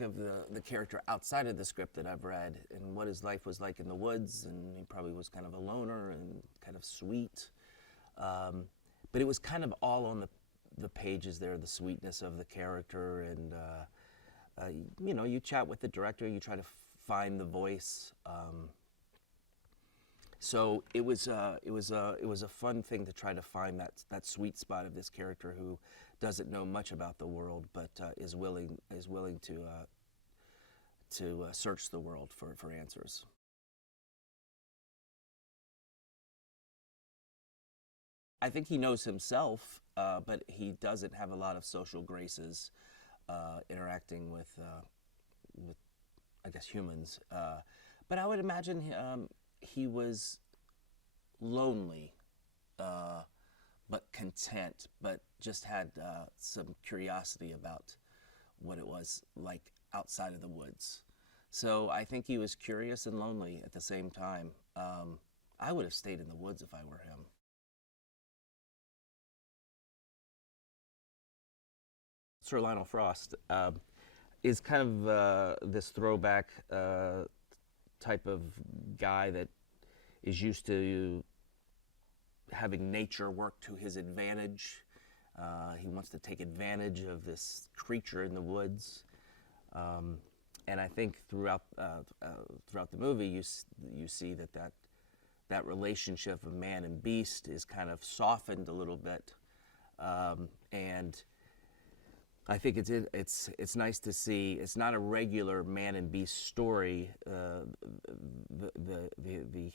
Of the character outside of the script that I've read and what his life was like in the woods, and he probably was kind of a loner and kind of sweet. But it was kind of all on the pages there, the sweetness of the character, and you know, you chat with the director, you try to find the voice. So it was a fun thing to try to find that sweet spot of this character who doesn't know much about the world, but is willing to search the world for answers. I think he knows himself, but he doesn't have a lot of social graces interacting with, I guess, humans. But I would imagine he was lonely, but content, but just had some curiosity about what it was like outside of the woods. So I think he was curious and lonely at the same time. I would have stayed in the woods if I were him. Sir Lionel Frost is kind of this throwback type of guy that is used to having nature work to his advantage. He wants to take advantage of this creature in the woods. And I think throughout the movie, you see that relationship of man and beast is kind of softened a little bit, and I think it's nice to see. It's not a regular man and beast story. The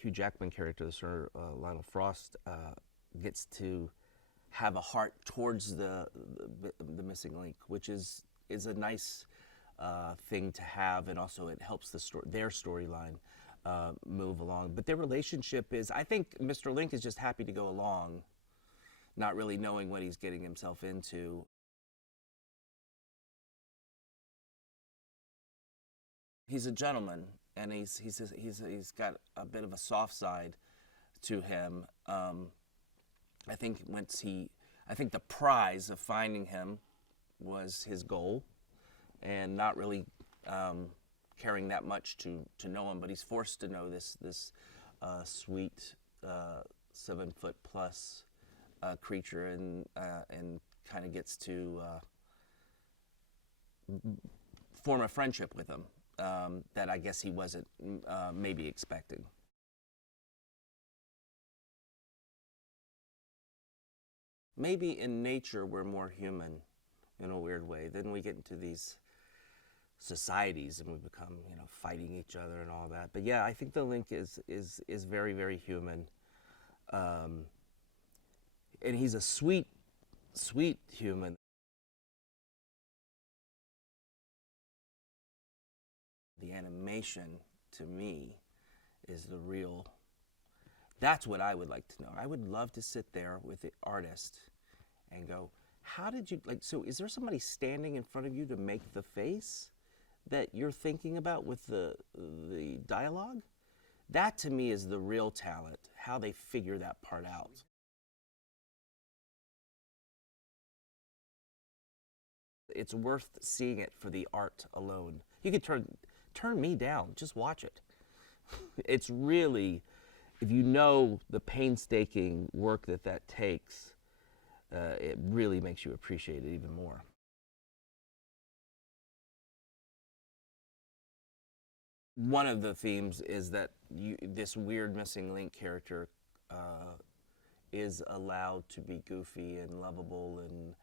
Hugh Jackman character, Sir Lionel Frost, gets to have a heart towards the missing link, which is a nice thing to have, and also it helps their storyline move along. But their relationship is, I think Mr. Link is just happy to go along, not really knowing what he's getting himself into. He's a gentleman, and he's got a bit of a soft side to him. I think the prize of finding him was his goal, and not really caring that much to know him, but he's forced to know this sweet 7-foot plus creature, and kind of gets to form a friendship with him that I guess he wasn't maybe expecting. Maybe in nature we're more human in a weird way. Then we get into these societies and we become, you know, fighting each other and all that. But yeah, I think the Link is very, very human. And he's a sweet, sweet human. The animation, to me, is the real. That's what I would like to know. I would love to sit there with the artist and go, how did you, like, so is there somebody standing in front of you to make the face that you're thinking about with the dialogue? That, to me, is the real talent, how they figure that part out. It's worth seeing it for the art alone. You could turn me down, just watch it. It's really, if you know the painstaking work that takes, it really makes you appreciate it even more. One of the themes is that this weird missing link character is allowed to be goofy and lovable and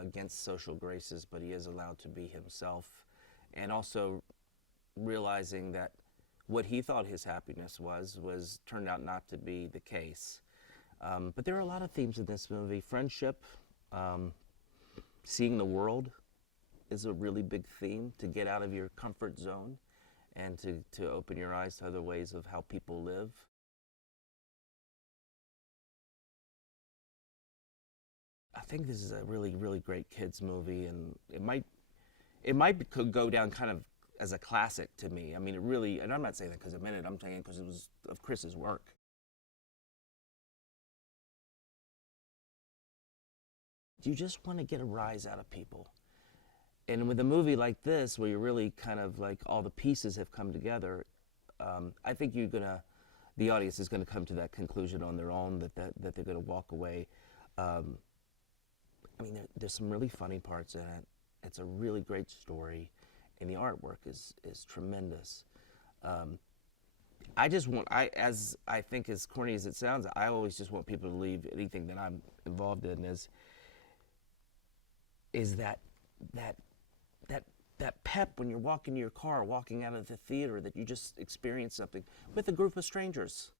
against social graces, but he is allowed to be himself, and also realizing that what he thought his happiness was turned out not to be the case. But there are a lot of themes in this movie. Friendship, seeing the world is a really big theme, to get out of your comfort zone and to open your eyes to other ways of how people live. I think this is a really, really great kids movie, and could go down kind of as a classic to me. I mean, it really, and I'm not saying that because of Minute, I'm saying because it was of Chris's work. You just want to get a rise out of people. And with a movie like this, where you're really kind of like all the pieces have come together, I think the audience is gonna come to that conclusion on their own, that they're gonna walk away. I mean, there's some really funny parts in it. It's a really great story, and the artwork is tremendous. I just want, as I think, as corny as it sounds, I always just want people to leave anything that I'm involved in is that pep when you're walking to your car, walking out of the theater, that you just experienced something with a group of strangers.